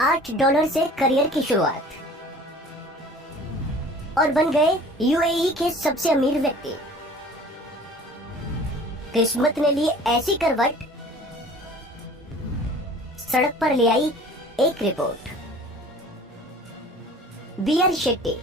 $8 से करियर की शुरुआत और बन गए यूएई के सबसे अमीर व्यक्ति। किस्मत ने ली ऐसी करवट, सड़क पर ले आई एक रिपोर्ट। बीआर शेट्टी।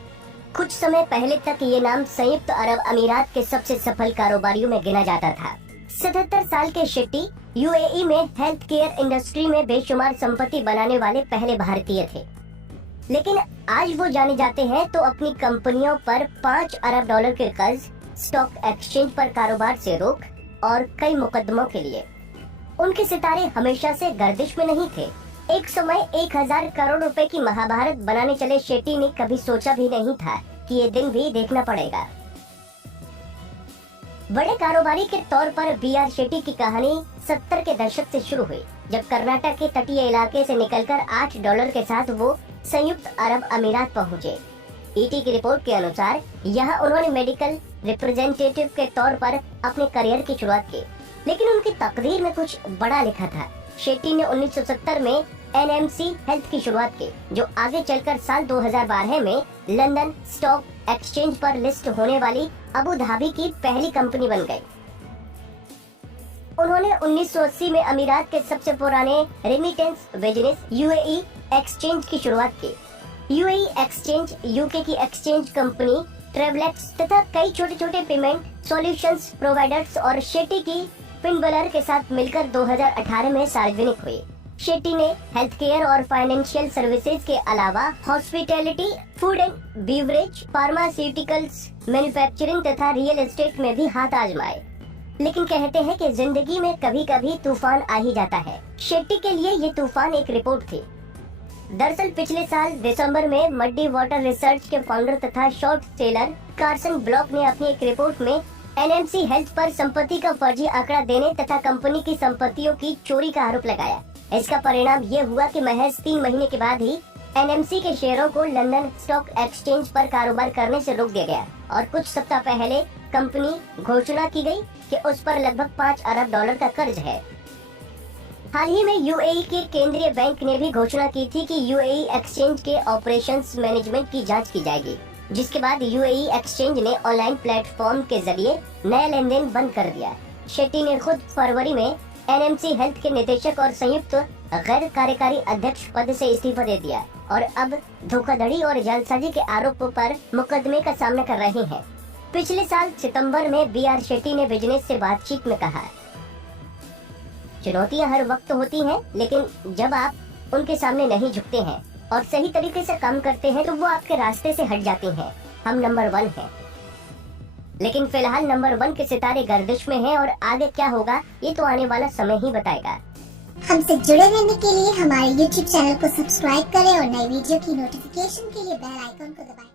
कुछ समय पहले तक ये नाम संयुक्त अरब अमीरात के सबसे सफल कारोबारियों में गिना जाता था। 77 साल के शेट्टी यूएई में हेल्थ केयर इंडस्ट्री में बेशुमार संपत्ति बनाने वाले पहले भारतीय थे, लेकिन आज वो जाने जाते हैं तो अपनी कंपनियों पर $5 अरब के कर्ज, स्टॉक एक्सचेंज पर कारोबार से रोक और कई मुकदमों के लिए। उनके सितारे हमेशा से गर्दिश में नहीं थे। एक समय 1000 करोड़ रुपए की महाभारत बनाने चले शेट्टी ने कभी सोचा भी नहीं था कि ये दिन भी देखना पड़ेगा। बड़े कारोबारी के तौर पर बीआर शेट्टी की कहानी 70 के दशक से शुरू हुई, जब कर्नाटक के तटीय इलाके से निकलकर $8 के साथ वो संयुक्त अरब अमीरात पहुंचे। ईटी की रिपोर्ट के अनुसार यहाँ उन्होंने मेडिकल रिप्रेजेंटेटिव के तौर पर अपने करियर की शुरुआत की, लेकिन उनकी तकदीर में कुछ बड़ा लिखा था। शेट्टी ने 1970 में एनएमसी हेल्थ की शुरुआत की, जो आगे चलकर साल 2012 में लंदन स्टॉक एक्सचेंज पर लिस्ट होने वाली अबू धाबी की पहली कंपनी बन गई। उन्होंने 1980 में अमीरात के सबसे पुराने रेमिटेंस बिजनेस यूएई एक्सचेंज की शुरुआत की। यूएई एक्सचेंज यूके की एक्सचेंज कंपनी ट्रेवलेक्स तथा कई छोटे छोटे पेमेंट सॉल्यूशंस प्रोवाइडर्स और शेट्टी की पिनबलर के साथ मिलकर 2018 में सार्वजनिक हुई। शेट्टी ने हेल्थ केयर और फाइनेंशियल सर्विसेज के अलावा hospitality, food and beverage, pharmaceuticals, manufacturing तथा रियल एस्टेट में भी हाथ आजमाए। लेकिन कहते हैं कि जिंदगी में कभी कभी तूफान आ ही जाता है। शेट्टी के लिए ये तूफान एक रिपोर्ट थी। दरअसल पिछले साल दिसंबर में मड्डी वाटर रिसर्च के फाउंडर तथा शॉर्ट सेलर कार्सन ब्लॉक ने अपनी एक रिपोर्ट में एनएमसी हेल्थ पर संपत्ति का फर्जी आंकड़ा देने तथा कंपनी की संपत्तियों की चोरी का आरोप लगाया। इसका परिणाम ये हुआ कि महज 3 महीने के बाद ही एनएमसी के शेयरों को लंदन स्टॉक एक्सचेंज पर कारोबार करने से रोक दिया गया और कुछ सप्ताह पहले कंपनी घोषणा की गई कि उस पर लगभग $5 अरब का कर्ज है। हाल ही में यूएई के केंद्रीय बैंक ने भी घोषणा की थी कि यूएई एक्सचेंज के ऑपरेशंस मैनेजमेंट की जांच की जाएगी, जिसके बाद यूएई एक्सचेंज ने ऑनलाइन प्लेटफॉर्म के जरिए नया लेन देन बंद कर दिया। शेट्टी ने खुद फरवरी में एनएमसी हेल्थ के निदेशक और संयुक्त गैर कार्यकारी अध्यक्ष पद से इस्तीफा दे दिया और अब धोखाधड़ी और जालसाजी के आरोपों पर मुकदमे का सामना कर रहे हैं। पिछले साल सितंबर में बीआर शेट्टी ने बिजनेस से बातचीत में कहा, चुनौतियां हर वक्त होती हैं, लेकिन जब आप उनके सामने नहीं झुकते हैं और सही तरीके से काम करते हैं तो वो आपके रास्ते से हट जाती हैं। हम नंबर 1 हैं, लेकिन फिलहाल नंबर 1 के सितारे गर्दिश में हैं और आगे क्या होगा ये तो आने वाला समय ही बताएगा। हमसे जुड़े रहने के लिए हमारे YouTube चैनल को सब्सक्राइब करें और नई वीडियो की नोटिफिकेशन के लिए बेल आइकन को दबाएं।